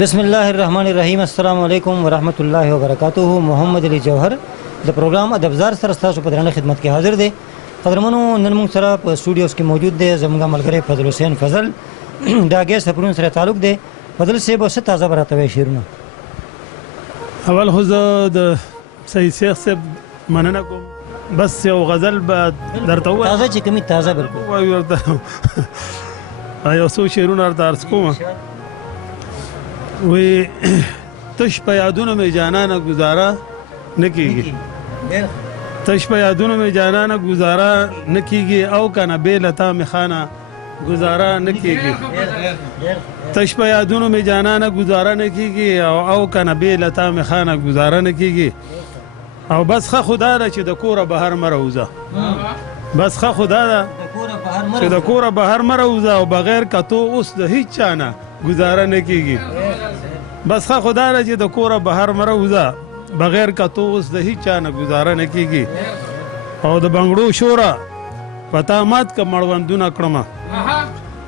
بسم الله الرحمن الرحیم. السلام علیکم ورحمۃ الله وبرکاتہ. محمد علی جوهر د پروګرام ادبزار سره ستاسو په درنه خدمت کې حاضر دی. قدرمنو، نن موږ سره په سټوډیوز کې موجود دی زموږ ملګری فضل حسین فضل. دا ګیس سفرون سره تعلق دی. فضل صاحب څه تازه براتوي شعرونه؟ اول خو زه د سید شیخ صاحب مننه کوم. بس یو غزل به درته ووایم، تازه چې کومې تازه بالکل وایو ورته یو څو شعرونه درته عرض کوم. وی تش په یادونو مې جانانه گزاره نه کیږي، تش په یادونو مې جانانه گزاره نه کیږي، او کنه بې لتا مې خانه گزاره نه کیږي. تش په یادونو مې جانانه گزاره نه کیږي، او کنه بې لتا مې خانه گزاره نه کیږي. او بس ښه خدا ده چې د کوره بهر مه راوځه، بس ښه خدا ده چې د کوره بهر مه راوځه، او بغیر کتو اوس د هیڅ چا نه گزاره نه کیږي. بس ښه خدا ده چې د کوره بهر مه راوځه، بغیر کتو اوس د هیڅ چا نه گزاره نه کیږي. او د بنګړو شوره پتا مات که مړوندونه کړمه،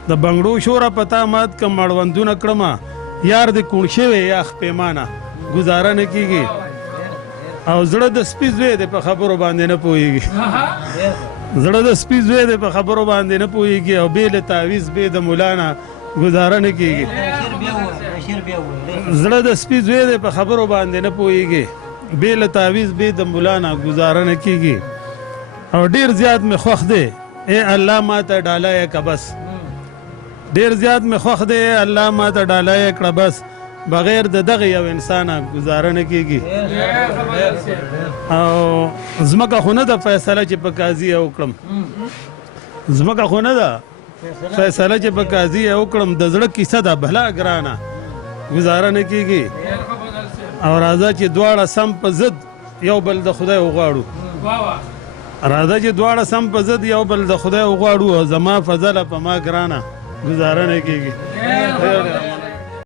د بنګړو شوره پتا مات که مړوندونه کړمه، یار د کوڼ شوی یاخ پیمانه گزاره نه کیږي. او زړه د سپي زوی دی په خبرو باندې نه پوهېږي، زړه د سپي زوی دی په خبرو باندې نه پوهېږي، او بې له تعویض بې د ملا نه گزاره نه کیږي. زړه د سپي زوی دی په خبرو باندې نه پوهېږي، بې له تعویض بې د ملا نه گزاره نه کیږي. او ډیر زیات مې خوښ دی ای الله ما ته ډاله یې که بس، ډیر زیات مې خوښ دی ای الله ما ته ډاله یې کړه بس، بغیر د دغه یو انسانه گزاره نه کیږي. او ځمکه خو نه ده فیصله چې په قاضي یې وکړم، ځمکه خو نه ده فیصله چې په قاضي یې وکړم، د زړه کیسه ده بهلا ګرانه گزاره نه کیږي. او راځه چې دواړه سم په ضد یو بل د خدای وغواړو، راځه چې دواړه سم په ضد یو بل د خدای وغواړو، او زما فضله په ما ګرانه گزاره نه کیږي.